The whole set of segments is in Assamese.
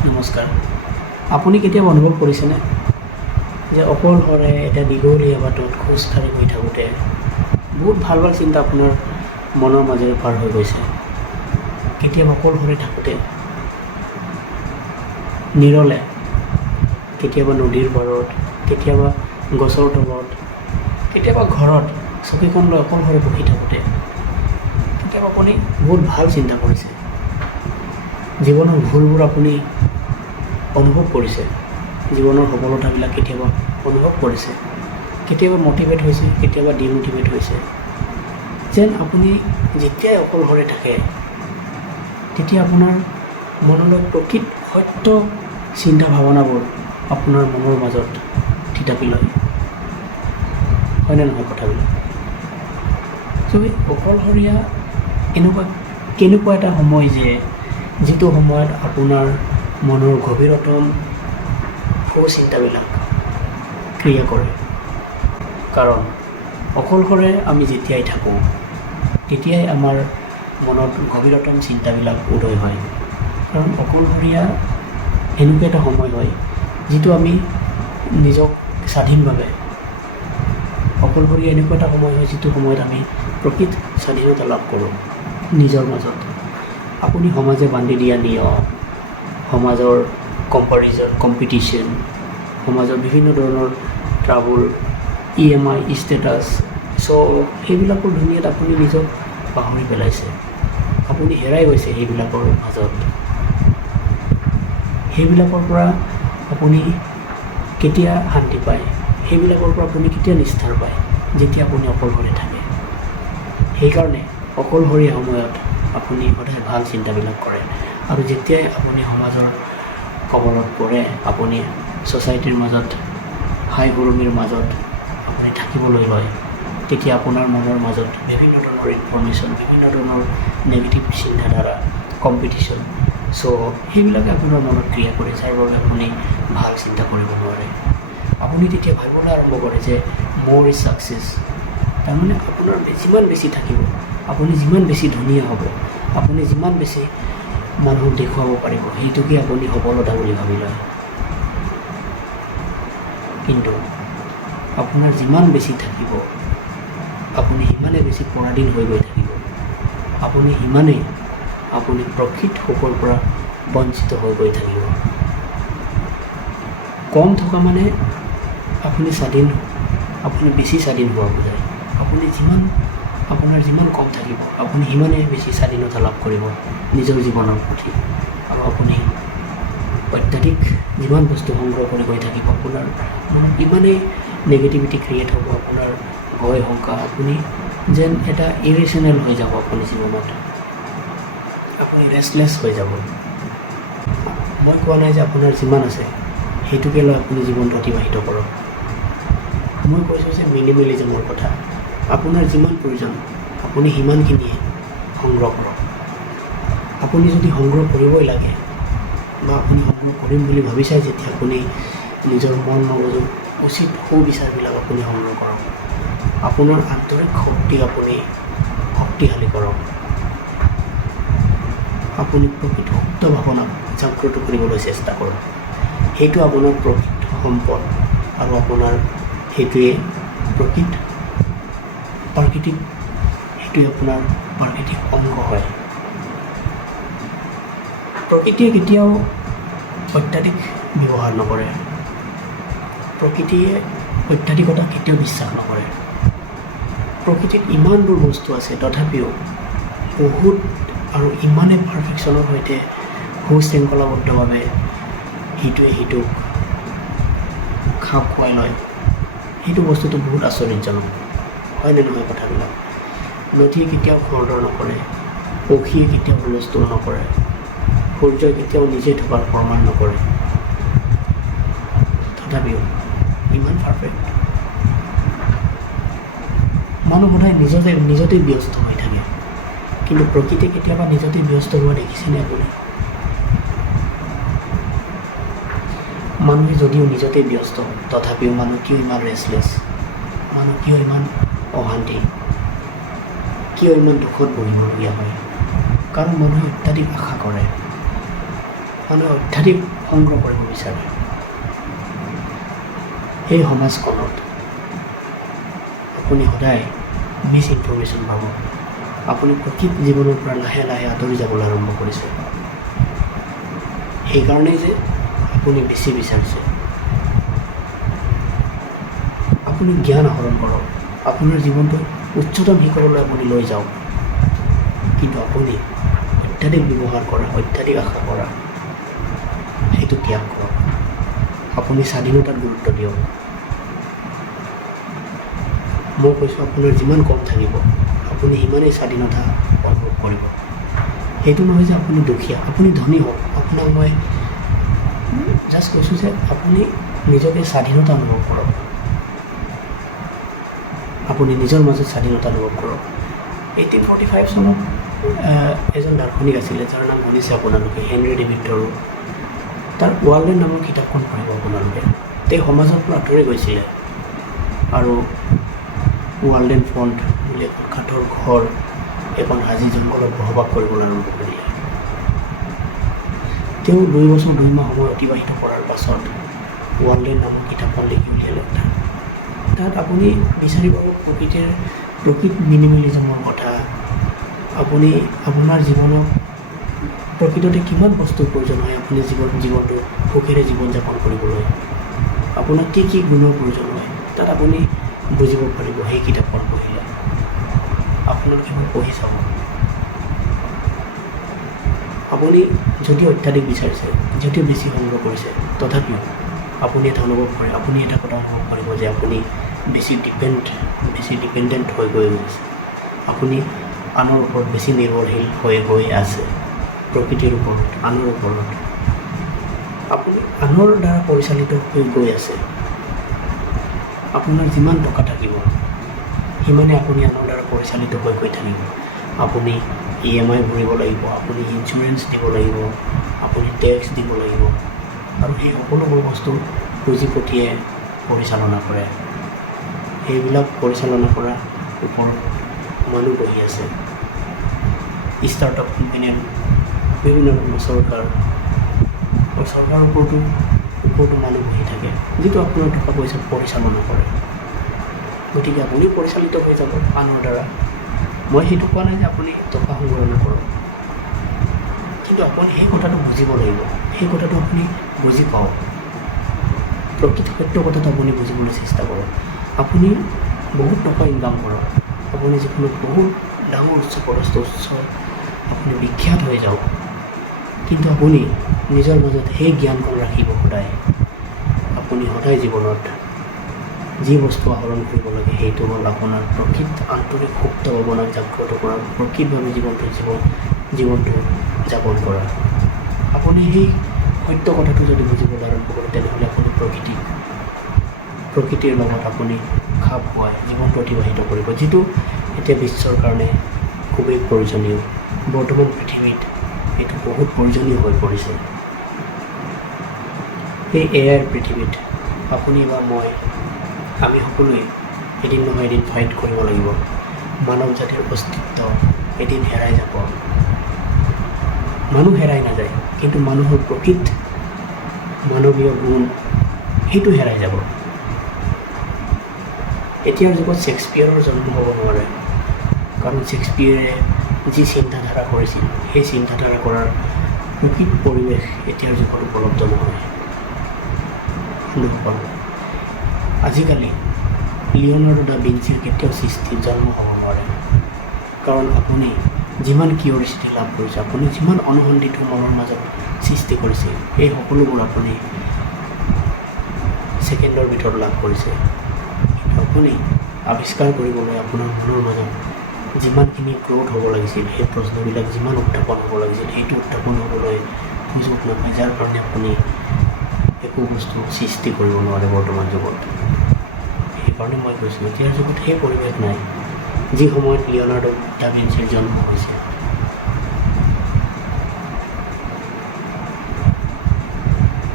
নমস্কাৰ। আপুনি কেতিয়াবা অনুভৱ কৰিছেনে যে অকলশৰে এটা দীঘলীয়া বাটত খোজকাঢ়ি গৈ থাকোঁতে বহুত ভাল ভাল চিন্তা আপোনাৰ মনৰ মাজেৰে পাৰ হৈ গৈছে? কেতিয়াবা অকলশৰে থাকোঁতে নিৰলে, কেতিয়াবা নদীৰ পাৰত, কেতিয়াবা গছৰ তলত, কেতিয়াবা ঘৰত চকীখন লৈ অকলশৰে বহি থাকোঁতে কেতিয়াবা আপুনি বহুত ভাল চিন্তা কৰিছে। জীৱনৰ ভুলবোৰ আপুনি অনুভৱ কৰিছে, জীৱনৰ সফলতাবিলাক কেতিয়াবা অনুভৱ কৰিছে, কেতিয়াবা মটিভেট হৈছে, কেতিয়াবা ডিমটিভেট হৈছে। যেন আপুনি যেতিয়াই অকলশৰে থাকে তেতিয়া আপোনাৰ মনলৈ প্ৰকৃত সত্য চিন্তা ভাৱনাবোৰ আপোনাৰ মনৰ মাজত থিতাপি লয়। হয়নে নহয় কথাবিলাক? ত' অকলশৰীয়া কেনেকুৱা এটা সময় যে যিটো সময়ত আপোনাৰ মনৰ গভীৰতম সুচিন্তাবিলাক ক্ৰিয়া কৰে। কাৰণ অকলশৰে আমি যেতিয়াই থাকোঁ তেতিয়াই আমাৰ মনত গভীৰতম চিন্তাবিলাক উদয় হয়। কাৰণ অকলশৰীয়া এনেকুৱা এটা সময় হয় যিটো আমি নিজক স্বাধীনভাৱে, অকলশৰীয়া এনেকুৱা এটা সময় হয় যিটো সময়ত আমি প্ৰকৃত স্বাধীনতা লাভ কৰোঁ নিজৰ মাজত। আপুনি সমাজে বান্ধি দিয়া নিয়ম, সমাজৰ কম্পিটিশ্যন, সমাজৰ বিভিন্ন ধৰণৰ ট্ৰাবুল, EMI ষ্টেটাছ, সেইবিলাকৰ দুনিয়াত আপুনি নিজক পাহৰি পেলাইছে। আপুনি হেৰাই গৈছে সেইবিলাকৰ মাজত। সেইবিলাকৰ পৰা আপুনি কেতিয়া শান্তি পায়, সেইবিলাকৰ পৰা আপুনি কেতিয়া নিস্তাৰ পায়? যেতিয়া আপুনি অকলশৰে থাকে। সেইকাৰণে অকলশৰীয়া সময়ত আপুনি সদায় ভাল চিন্তাবিলাক কৰে। আৰু যেতিয়াই আপুনি সমাজৰ কবলত পৰে, আপুনি ছ'চাইটিৰ মাজত, হাই হুৰুমিৰ মাজত আপুনি থাকিবলৈ লয়, তেতিয়া আপোনাৰ মনৰ মাজত বিভিন্ন ধৰণৰ ইনফৰ্মেশ্যন, বিভিন্ন ধৰণৰ নেগেটিভ চিন্তাধাৰা, কম্পিটিশ্যন, সেইবিলাকে আপোনাৰ মনত ক্ৰিয়া কৰে, যাৰ বাবে আপুনি ভাল চিন্তা কৰিব নোৱাৰে। আপুনি তেতিয়া ভাবিবলৈ আৰম্ভ কৰে যে মোৰ ইজ ছাকচেছ। তাৰমানে আপোনাৰ যিমান বেছি থাকিব, আপুনি যিমান বেছি ধুনীয়া হ'ব, আপুনি যিমান বেছি মানুহক দেখুৱাব পাৰিব, সেইটোকে আপুনি সফলতা বুলি ভাবি লয়। কিন্তু আপোনাৰ যিমান বেছি থাকিব, আপুনি সিমানেই বেছি পৰাধীন হৈ গৈ থাকিব। আপুনি প্ৰকৃত সুখৰ পৰা বঞ্চিত হৈ গৈ থাকিব। কম থকা মানে আপুনি স্বাধীন, আপুনি বেছি স্বাধীন হোৱা বুজায়। আপোনাৰ যিমান কম থাকিব, আপুনি সিমানেই বেছি স্বাধীনতা লাভ কৰিব নিজৰ জীৱনৰ প্ৰতি। আৰু আপুনি অত্যাধিক যিমান বস্তু সংগ্ৰহ কৰি গৈ থাকিব, আপোনাৰ মনত ইমানেই নেগেটিভিটি ক্ৰিয়েট হ'ব, আপোনাৰ ভয় শংকা, আপুনি যেন এটা ইৰেশ্যনেল হৈ যাব। আপুনি জীৱনত আপুনি ৰেষ্টলেছ হৈ যাব। মই কোৱা নাই যে আপোনাৰ যিমান আছে সেইটোকে লৈ আপুনি জীৱনটো অতিবাহিত কৰক। মই কৈছোঁ যে মিনিমেলিজমৰ কথা। আপোনাৰ যিমান প্ৰয়োজন আপুনি সিমানখিনিয়ে সংগ্ৰহ কৰক। আপুনি যদি সংগ্ৰহ কৰিবই লাগে বা আপুনি সংগ্ৰহ কৰিম বুলি ভাবিছে, যেতিয়া আপুনি নিজৰ মন মগজু উচিত সুবিচাৰবিলাক আপুনি সংগ্ৰহ কৰক। আপোনাৰ আন্তৰিক শক্তি আপুনি শক্তিশালী কৰক। আপুনি প্ৰকৃত সুপ্ত ভাৱনাক জাগ্ৰত কৰিবলৈ চেষ্টা কৰক। সেইটো আপোনাৰ প্ৰকৃত সম্পদ আৰু আপোনাৰ সেইটোৱে আপোনাৰ প্ৰাকৃতিক অংগ হয়। প্ৰকৃতিয়ে কেতিয়াও অত্যাধিক ব্যৱহাৰ নকৰে। প্ৰকৃতিয়ে অত্যাধিকতা কেতিয়াও বিশ্বাস নকৰে। প্ৰকৃতিত ইমানবোৰ বস্তু আছে, তথাপিও বহুত আৰু ইমানেই পাৰফেকশ্যনৰ সৈতে সুশৃংখলাবদ্ধভাৱে সিটোৱে সিটোক খাপ খুৱাই লয়। সেইটো বস্তুটো বহুত আচৰিতজনক। হয়নে নহয় কথাবিলাক? নদীয়ে কেতিয়াও খৰধৰ নকৰে, পক্ষীয়ে কেতিয়াও হুলস্থুল নকৰে, সূৰ্যই কেতিয়াও নিজে থকাৰ প্ৰমাণ নকৰে, তথাপিও ইমান পাৰফেক্ট। মানুহ সদায় নিজতে ব্যস্ত হৈ থাকে, কিন্তু প্ৰকৃতিয়ে কেতিয়াবা নিজতে ব্যস্ত হোৱা দেখিছেনে আপুনি? মানুহে যদিও নিজতে ব্যস্ত, তথাপিও মানুহ কিয় ইমান ৰেষ্টলেছ? মানুহ কিয় ইমান অশান্তি? কিয় ইমান দুখত বহিবলগীয়া হয়? কাৰণ মানুহে অত্যাধিক আশা কৰে। মানুহে অত্যাধিক সংগ্ৰহ কৰিব বিচাৰে। সেই সমাজখনত আপুনি সদায় মিছ ইনফৰ্মেশ্যন পাব। আপুনি প্ৰকৃত জীৱনৰ পৰা লাহে লাহে আঁতৰি যাবলৈ আৰম্ভ কৰিছে। সেইকাৰণেই যে আপুনি বেছি বিচাৰিছে। আপুনি জ্ঞান আহৰণ কৰক, আপোনাৰ জীৱনটো উচ্চতম শিখৰলৈ আপুনি লৈ যাওক। কিন্তু আপুনি অত্যাধিক ব্যৱহাৰ কৰা, অত্যাধিক আশা কৰা, সেইটো ত্যাগ কৰক। আপুনি স্বাধীনতাত গুৰুত্ব দিয়ক। মই কৈছোঁ আপোনাৰ যিমান কম থাকিব, আপুনি সিমানেই স্বাধীনতা অনুভৱ কৰিব। সেইটো নহয় যে আপুনি দুখীয়া, আপুনি ধনী হওক। আপোনাক মই জাষ্ট কৈছোঁ যে আপুনি নিজকে স্বাধীনতা অনুভৱ কৰক। আপুনি নিজৰ মাজত স্বাধীনতা অনুভৱ কৰক। 1845 চনত এজন দাৰ্শনিক আছিলে, যাৰ নাম শুনিছে আপোনালোকে, হেনৰি ডেভিড থ'ৰ। তাৰ ৱাৰ্ল্ড নামৰ কিতাপখন পঢ়িব আপোনালোকে। তেওঁ সমাজৰ পৰা আঁতৰি গৈছিলে আৰু ৱাৰ্ল্ড ফ্ৰণ্ট বুলি এখন কাঠৰ ঘৰ, এখন হাজী জংঘলত বসবাস কৰিবলৈ আৰম্ভ কৰিলে। তেওঁ 2 বছৰ 2 মাহ সময় অতিবাহিত কৰাৰ পাছত ৱাৰ্ল্ড নামৰ কিতাপখন লিখি উলিয়ালে। তাত আপুনি বিচাৰি পাব প্ৰকৃত মিনিমেলিজমৰ কথা। আপুনি আপোনাৰ জীৱনত প্ৰকৃততে কিমান বস্তুৰ প্ৰয়োজন হয় আপুনি জীৱনটো সুখেৰে জীৱন যাপন কৰিবলৈ, আপোনাক কি কি গুণৰ প্ৰয়োজন হয়, তাত আপুনি বুজিব পাৰিব সেই কিতাপখন পঢ়িলে। আপোনালোকে মই পঢ়ি চাব। আপুনি যদি অত্যাধিক বিচাৰিছে, যদিও বেছি সংগ্ৰহ কৰিছে, তথাপিও আপুনি এটা অনুভৱ কৰে, আপুনি এটা কথা অনুভৱ কৰিব যে আপুনি বেছি ডিপেণ্ডেণ্ট হৈ গৈ আছে। আপুনি আনৰ ওপৰত বেছি নিৰ্ভৰশীল হৈ গৈ আছে, প্ৰকৃতিৰ ওপৰত, আনৰ ওপৰত। আপুনি আনৰ দ্বাৰা পৰিচালিত হৈ গৈ আছে। আপোনাৰ যিমান টকা থাকিব, সিমানে আপুনি আনৰ দ্বাৰা পৰিচালিত হৈ গৈ থাকিব। আপুনি EMI ভৰিব লাগিব, আপুনি ইঞ্চুৰেঞ্চ দিব লাগিব, আপুনি টেক্স দিব লাগিব, আৰু সেই সকলোবোৰ বস্তু পুঁজিপতিয়ে পৰিচালনা কৰে। সেইবিলাক পৰিচালনা কৰাৰ ওপৰত মানুহ বহি আছে। ষ্টাৰ্টআপ কোম্পানীয়ে বিভিন্ন ধৰণৰ চৰকাৰৰ ওপৰতো মানুহ বহি থাকে, যিটো আপোনাৰ টকা পইচা পৰিচালনা কৰে। গতিকে আপুনি পৰিচালিত হৈ যাব আনৰ দ্বাৰা। মই সেইটো কোৱা নাই যে আপুনি টকা সংগ্ৰহ নকৰক, কিন্তু আপুনি সেই কথাটো বুজিব লাগিব। সেই কথাটো আপুনি বুজি পাওক। প্ৰকৃত সত্য কথাটো আপুনি বুজিবলৈ চেষ্টা কৰক। আপুনি বহুত টকা ইনকাম কৰক, আপুনি জীৱনত বহুত ডাঙৰ উচ্চ আপুনি বিখ্যাত হৈ যাওক, কিন্তু আপুনি নিজৰ মাজত সেই জ্ঞানখন ৰাখিব সদায়। আপুনি সদায় জীৱনত যি বস্তু আহৰণ কৰিব লাগে, সেইটো হ'ল আপোনাৰ প্ৰকৃত আন্তৰিক সুপ্ত ভাৱনাক জাগ্ৰত কৰা, প্ৰকৃতভাৱে জীৱনটো যাপন কৰা। আপুনি সেই সত্য কথাটো যদি বুজিবলৈ আৰম্ভ কৰে, তেনেহ'লে আপুনি প্ৰকৃতিৰ লগত আপুনি খাপ খুৱাই জীৱনটো অতিবাহিত কৰিব, যিটো এতিয়া বিশ্বৰ কাৰণে খুবেই প্ৰয়োজনীয়। বৰ্তমান পৃথিৱীত এইটো বহুত প্ৰয়োজনীয় হৈ পৰিছে। এই AI পৃথিৱীত আপুনি বা মই, আমি সকলোৱে এদিন নহয় এদিন ফাইট কৰিব লাগিব। মানৱ জাতিৰ অস্তিত্ব এদিন হেৰাই যাব। মানুহ হেৰাই নাযায়, কিন্তু মানুহৰ প্ৰকৃত মানৱীয় গুণ সেইটো হেৰাই যাব। এতিয়াৰ যুগত শ্বেক্সপিয়াৰৰ জন্ম হ'ব নোৱাৰে, কাৰণ শ্বেক্সপিয়াৰে যি চিন্তাধাৰা কৰিছিল, সেই চিন্তাধাৰা কৰাৰ প্ৰকৃত পৰিৱেশ এতিয়াৰ যুগত উপলব্ধ নহয়। আজিকালি লিঅ'নাৰ্ডো দা ভিঞ্চিৰ কেতিয়াও জন্ম হ'ব নোৱাৰে, কাৰণ আপুনি যিমান কিউৰিচিটি লাভ কৰিছে, আপুনি যিমান অনুসন্ধিত মনৰ মাজত সৃষ্টি কৰিছে, সেই সকলোবোৰ আপুনি ছেকেণ্ডৰ ভিতৰত লাভ কৰিছে। কিন্তু আপুনি আৱিষ্কাৰ কৰিবলৈ আপোনাৰ মনৰ মাজত যিমানখিনি গ্ৰ'থ হ'ব লাগিছিল, সেই প্ৰশ্নবিলাক যিমান উত্থাপন হ'ব লাগিছিল, সেইটো উত্থাপন হ'বলৈ সুযোগ নাপায়, যাৰ কাৰণে আপুনি একো বস্তু সৃষ্টি কৰিব নোৱাৰে বৰ্তমান যুগত। সেইকাৰণে মই কৈছোঁ, এতিয়াৰ যুগত সেই পৰিৱেশ নাই, যি সময়ত লিঅ'নাৰ্ডো দা ভিঞ্চিৰ জন্ম হৈছিল।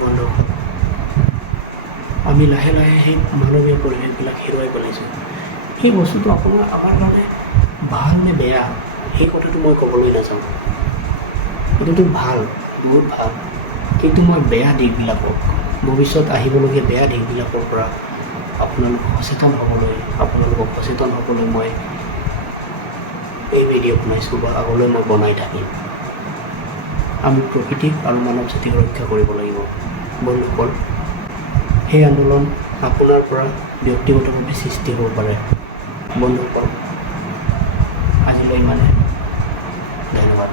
বন্ধুসকল, আমি লাহে লাহে সেই মানৱীয় পৰিৱেশবিলাক হেৰুৱাই পেলাইছোঁ। সেই বস্তুটো আমাৰ কাৰণে ভাল নে বেয়া, সেই কথাটো মই ক'বলৈ নাযাওঁ। এইটোতো ভাল, বহুত ভাল, কিন্তু মই বেয়া দিশবিলাকক, ভৱিষ্যত আহিবলগীয়া বেয়া দিশবিলাকৰ পৰা আপোনালোকক সচেতন হ'বলৈ মই এই ভিডিঅ' বনাইছোঁ বা আগলৈ মই বনাই থাকিম। আমি প্ৰকৃতিক আৰু মানৱ জাতিক ৰক্ষা কৰিব লাগিব বন্ধুসকল। সেই আন্দোলন আপোনাৰ পৰা ব্যক্তিগতভাৱে সৃষ্টি হ'ব পাৰে বন্ধুসকল। আজিলৈ ইমানে, ধন্যবাদ।